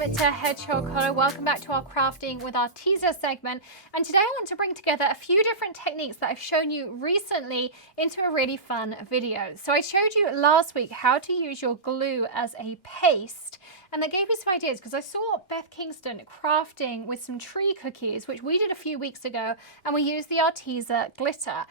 welcome to Hedgehog. Welcome back to our crafting with our teaser segment. And today I want to bring together a few different techniques that I've shown you recently into a really fun video. So I showed you last week how to use your glue as a paste, and that gave me some ideas because I saw Beth Kingston crafting with some tree cookies, which we did a few weeks ago, and we used the Arteza glitter.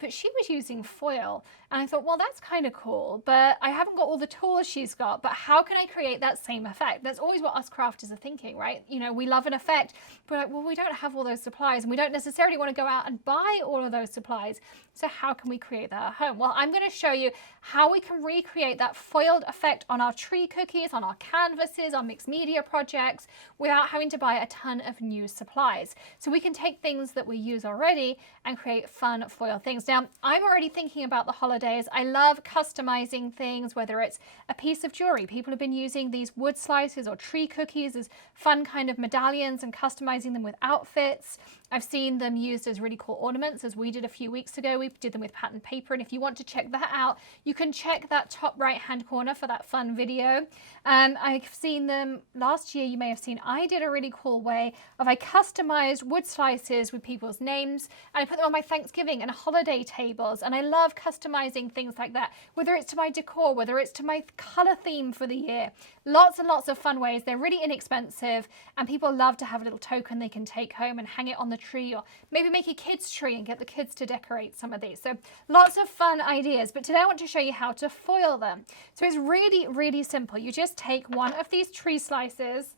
But she was using foil, and I thought, well, that's kind of cool, but I haven't got all the tools she's got, but how can I create that same effect? That's always what us crafters are thinking, right? You know, we love an effect, but like, well, we don't have all those supplies, and we don't necessarily want to go out and buy all of those supplies. So how can we create that at home? Well, I'm going to show you how we can recreate that foiled effect on our tree cookies, on our canvases, our mixed media projects, without having to buy a ton of new supplies. So we can take things that we use already and create fun foil things. Now, I'm already thinking about the holidays. I love customizing things, whether it's a piece of jewelry. People have been using these wood slices or tree cookies as fun kind of medallions and customizing them with outfits. I've seen them used as really cool ornaments, as we did a few weeks ago. We did them with pattern paper, and if you want to check that out, you can check that top right hand corner for that fun video. I've seen them last year. You may have seen I did a really cool way of I customized wood slices with people's names, and I put them on my Thanksgiving and holiday tables, and I love customizing things like that, whether it's to my decor, whether it's to my color theme for the year. Lots and lots of fun ways. They're really inexpensive, and people love to have a little token they can take home and hang it on the tree, or maybe make a kid's tree and get the kids to decorate some of these. So lots of fun ideas, but today I want to show you how to foil them. So it's really, really simple. You just take one of these tree slices,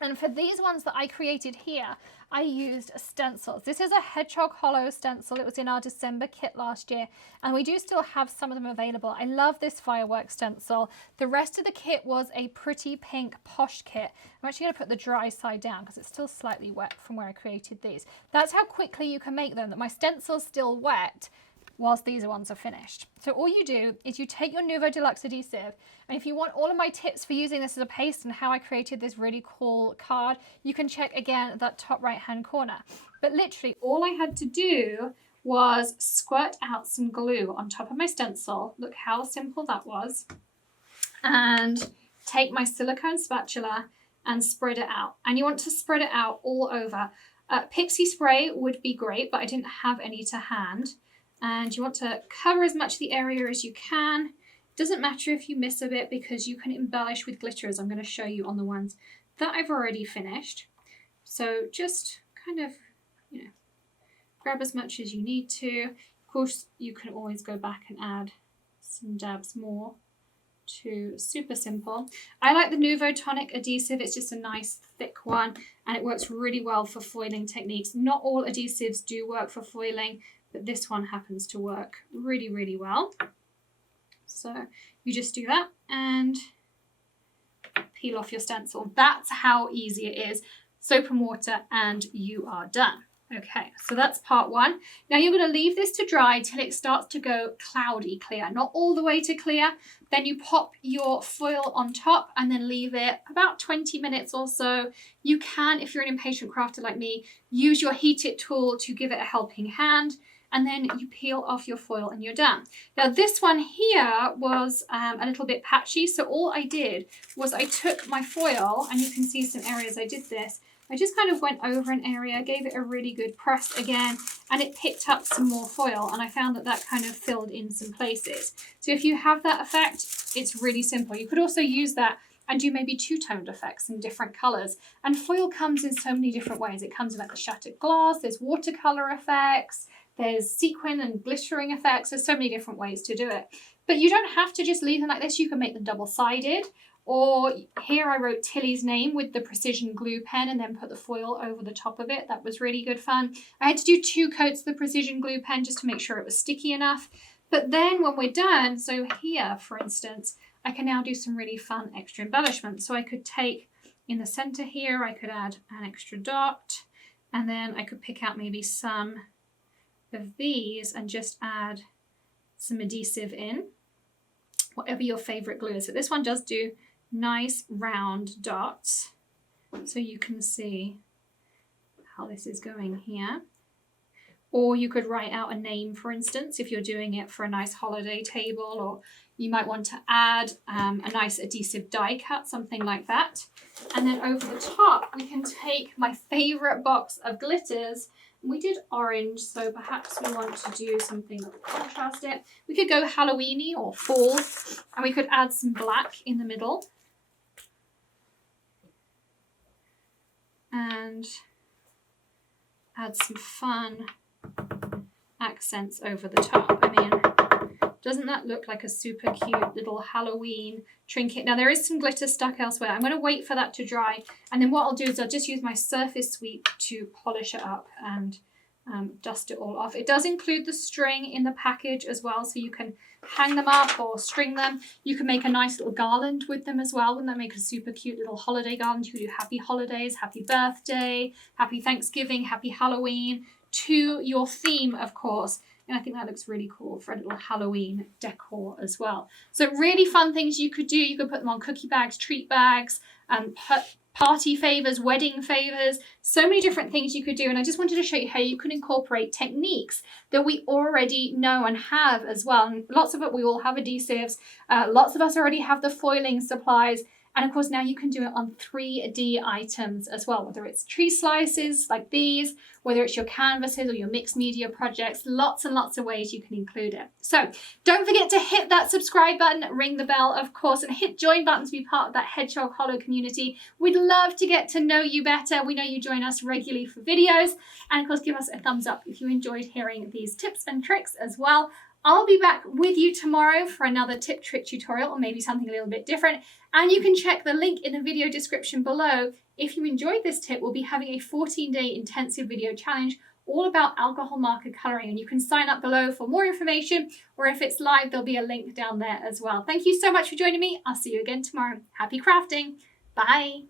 and for these ones that I created here, I used stencils. This is a Hedgehog hollow stencil. It was in our December kit last year, and we do still have some of them available. I love this firework stencil. The rest of the kit was a pretty pink posh kit. I'm actually going to put the dry side down because it's still slightly wet from where I created these. That's how quickly you can make them, that my stencil's still wet whilst these ones are finished. So all you do is you take your Nuvo Deluxe adhesive, and if you want all of my tips for using this as a paste and how I created this really cool card, you can check again that top right hand corner. But literally all I had to do was squirt out some glue on top of my stencil. Look how simple that was. And take my silicone spatula and spread it out. And you want to spread it out all over. Pixie spray would be great, but I didn't have any to hand. And you want to cover as much of the area as you can. Doesn't matter if you miss a bit because you can embellish with glitter, as I'm going to show you on the ones that I've already finished. So just kind of, you know, grab as much as you need to. Of course, you can always go back and add some dabs more. To super simple. I like the Nuvo Tonic adhesive. It's just a nice thick one, and it works really well for foiling techniques. Not all adhesives do work for foiling, but this one happens to work really, really well. So you just do that and peel off your stencil. That's how easy it is. Soap and water and you are done. Okay, so that's part one. Now you're going to leave this to dry till it starts to go cloudy clear, not all the way to clear. Then you pop your foil on top and then leave it about 20 minutes or so. You can, if you're an impatient crafter like me, use your heat it tool to give it a helping hand, and then you peel off your foil and you're done. Now this one here was a little bit patchy, so all I did was I took my foil, and you can see some areas I did this. I just kind of went over an area, gave it a really good press again, and it picked up some more foil, and I found that that kind of filled in some places. So if you have that effect, it's really simple. You could also use that and do maybe two-toned effects in different colours. And foil comes in so many different ways. It comes in like the shattered glass, there's watercolour effects, there's sequin and glittering effects. There's so many different ways to do it. But you don't have to just leave them like this. You can make them double-sided. Or here I wrote Tilly's name with the precision glue pen and then put the foil over the top of it. That was really good fun. I had to do 2 coats of the precision glue pen just to make sure it was sticky enough. But then when we're done, so here, for instance, I can now do some really fun extra embellishments. So I could take in the center here, I could add an extra dot, and then I could pick out maybe some of these and just add some adhesive in, whatever your favorite glue is. So this one does do nice round dots, so you can see how this is going here. Or you could write out a name, for instance, if you're doing it for a nice holiday table, or you might want to add a nice adhesive die cut, something like that. And then over the top, we can take my favorite box of glitters. We did orange, so perhaps we want to do something that will contrast it. We could go Halloweeny or fall, and we could add some black in the middle. And add some fun accents over the top. I mean, doesn't that look like a super cute little Halloween trinket? Now there is some glitter stuck elsewhere. I'm going to wait for that to dry, and then what I'll do is I'll just use my surface sweep to polish it up and dust it all off. It does include the string in the package as well, so you can hang them up or string them. You can make a nice little garland with them as well. Wouldn't that make a super cute little holiday garland? You could do happy holidays, happy birthday, happy Thanksgiving, happy Halloween, to your theme, of course. And I think that looks really cool for a little Halloween decor as well. So really fun things you could do. You could put them on cookie bags, treat bags, party favors, wedding favors, so many different things you could do. And I just wanted to show you how you can incorporate techniques that we already know and have as well. And lots of it, we all have adhesives. Lots of us already have the foiling supplies. And of course, now you can do it on 3D items as well, whether it's tree slices like these, whether it's your canvases or your mixed media projects, lots and lots of ways you can include it. So don't forget to hit that subscribe button, ring the bell, of course, and hit join button to be part of that Hedgehog Hollow community. We'd love to get to know you better. We know you join us regularly for videos. And of course, give us a thumbs up if you enjoyed hearing these tips and tricks as well. I'll be back with you tomorrow for another tip trick tutorial, or maybe something a little bit different. And you can check the link in the video description below. If you enjoyed this tip, we'll be having a 14-day intensive video challenge all about alcohol marker coloring. And you can sign up below for more information, or if it's live, there'll be a link down there as well. Thank you so much for joining me. I'll see you again tomorrow. Happy crafting. Bye.